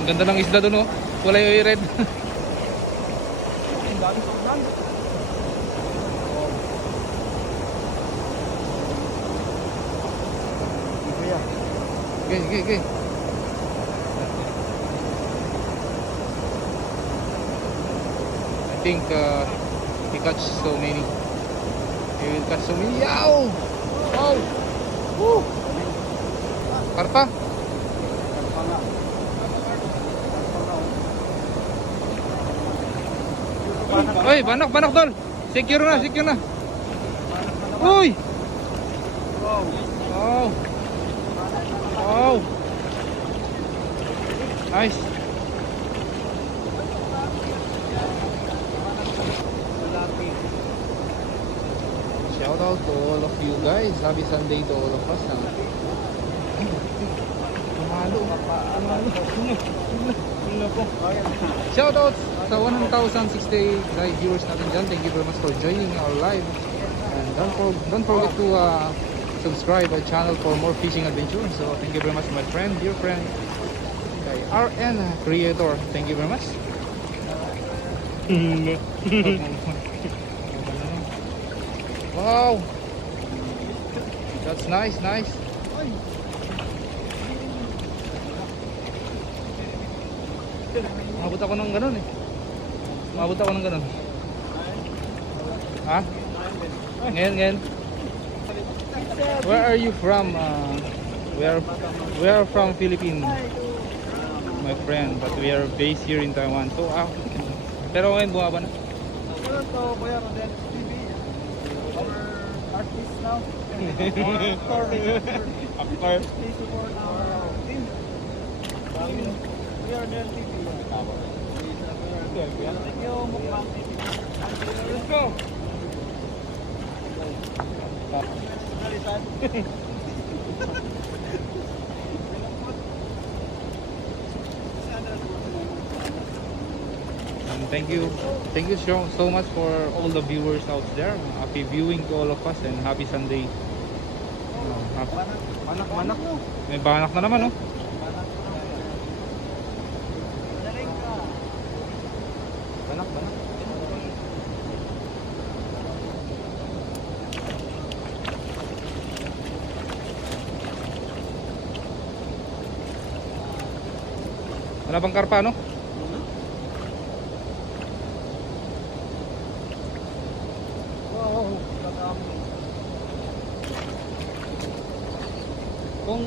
Ang ganda ng isda doon, oh. Kulay red. Ang daming kaulan. Okay, okay, okay. I think he catch so many. He will catch so many. Yow! Wow! Woo! Karpa? Oy, banak, banak tol. Secure na, secure na. Uy! Wow. Wow! Wow! Nice. Shout out to all of you guys. Happy Sunday to all of us. Tumalo. Shout out sa 1,060 live viewers natin dyan. Thank you very much for joining our live. And don't forget to subscribe our channel for more fishing adventures. So thank you very much my friend, dear friend, kay RN Creator. Thank you very much. Wow, that's nice, nice. Umabot ako ng ganun eh. Umabot ako ng ganun. Ha? Ngayon, ngayon. Where are you from? We are from Philippines, my friend, but we are based here in Taiwan. So, pero ngayon bumaba na. Welcome to Kuya Rodel TV. Our artist now. Of course. Please support our team. We are Rodel TV. Thank you, Mukbang TV. Let's go. And thank you so much for all the viewers out there. Happy viewing to all of us and happy Sunday. Manak. May banak na naman, oh. Banak. Wala bang karpa, no? Wow.